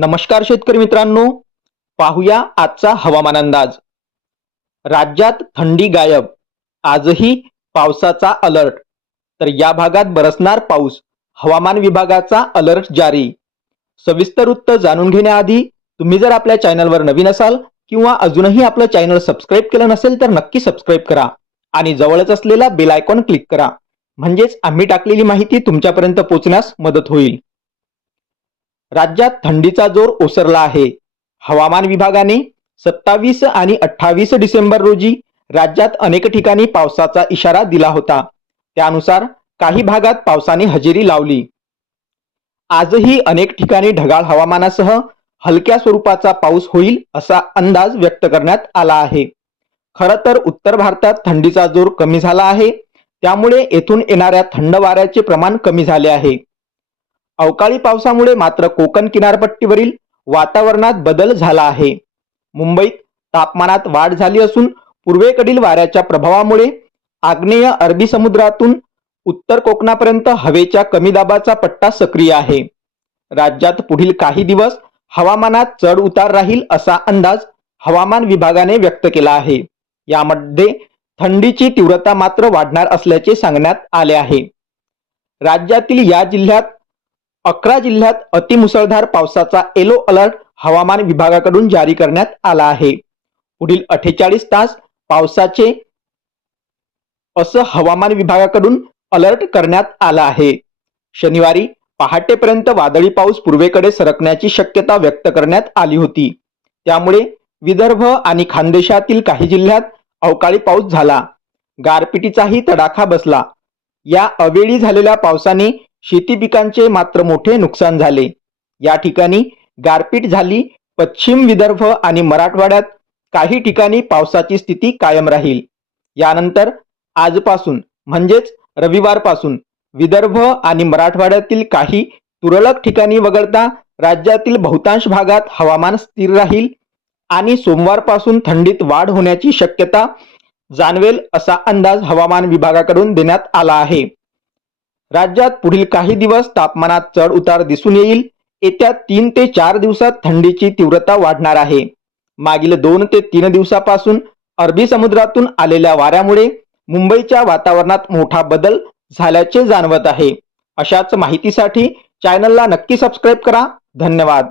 नमस्कार शेतकरी मित्रांनो. पाहूया आजचा हवामान अंदाज. राज्यात थंडी गायब. आजही पावसाचा अलर्ट. तर या भागात बरसणार पाऊस. हवामान विभागाचा अलर्ट जारी. सविस्तर वृत्त जाणून घेण्याआधी तुम्ही जर आपल्या चॅनलवर नवीन असाल किंवा अजूनही आपलं चॅनल सबस्क्राईब केलं नसेल तर नक्की सबस्क्राईब करा आणि जवळच असलेला बेल आयकॉन क्लिक करा. म्हणजेच आम्ही टाकलेली माहिती तुमच्यापर्यंत पोहोचण्यास मदत होईल. राज्यात थंडीचा जोर ओसरला आहे. हवामान विभागाने सत्तावीस आणि अठ्ठावीस डिसेंबर रोजी राज्यात अनेक ठिकाणी पावसाचा इशारा दिला होता. त्यानुसार काही भागात पावसाने हजेरी लावली. आजही अनेक ठिकाणी ढगाळ हवामानासह हलक्या स्वरूपाचा पाऊस होईल असा अंदाज व्यक्त करण्यात आला आहे. खरं तर उत्तर भारतात थंडीचा जोर कमी झाला आहे. त्यामुळे येथून येणाऱ्या थंड वाऱ्याचे प्रमाण कमी झाले आहे. अवकाळी पावसामुळे मात्र कोकण किनारपट्टीवरील वातावरणात बदल झाला आहे. मुंबईत तापमानात वाढ झाली असून पूर्वेकडील वाऱ्याच्या प्रभावामुळे आग्नेय अरबी समुद्रातून उत्तर कोकणापर्यंत हवेच्या कमी दाबाचा पट्टा सक्रिय आहे. राज्यात पुढील काही दिवस हवामानात चढ उतार राहील असा अंदाज हवामान विभागाने व्यक्त केला आहे. यामध्ये थंडीची तीव्रता मात्र वाढणार असल्याचे सांगण्यात आले आहे. राज्यातील या जिल्ह्यात अकरा जिल्ह्यात अतिमुसळधार पावसाचा येलो अलर्ट हवामान विभागाकडून जारी करण्यात आला आहे. पुढील अठ्ठेचाळीस तास पावसाचे असं हवामान विभागाकडून अलर्ट करण्यात आला आहे. शनिवारी पहाटेपर्यंत वादळी पाऊस पूर्वेकडे सरकण्याची शक्यता व्यक्त करण्यात आली होती. त्यामुळे विदर्भ आणि खानदेशातील काही जिल्ह्यात अवकाळी पाऊस झाला. गारपिटीचाही तडाखा बसला. या अवेळी झालेल्या पावसाने शेती पिकांचे मात्र मोठे नुकसान झाले. या ठिकाणी गारपीट झाली पश्चिम विदर्भ आणि मराठवाड्यात काही ठिकाणी पावसाची स्थिती कायम राहील. यानंतर आजपासून म्हणजेच रविवारपासून विदर्भ आणि मराठवाड्यातील काही तुरळक ठिकाणी वगळता राज्यातील बहुतांश भागात हवामान स्थिर राहील आणि सोमवारपासून थंडीत वाढ होण्याची शक्यता जाणवेल असा अंदाज हवामान विभागाकडून देण्यात आला आहे. राज्यात पुढील काही दिवस तापमानात चढ उतार दिसून येईल. येत्या तीन ते चार दिवसात थंडीची तीव्रता वाढणार आहे. मागील दोन ते तीन दिवसापासून अरबी समुद्रातून आलेल्या वाऱ्यामुळे मुंबईच्या वातावरणात मोठा बदल झाल्याचे जाणवत आहे. अशाच माहितीसाठी चॅनलला नक्की सबस्क्राईब करा. धन्यवाद.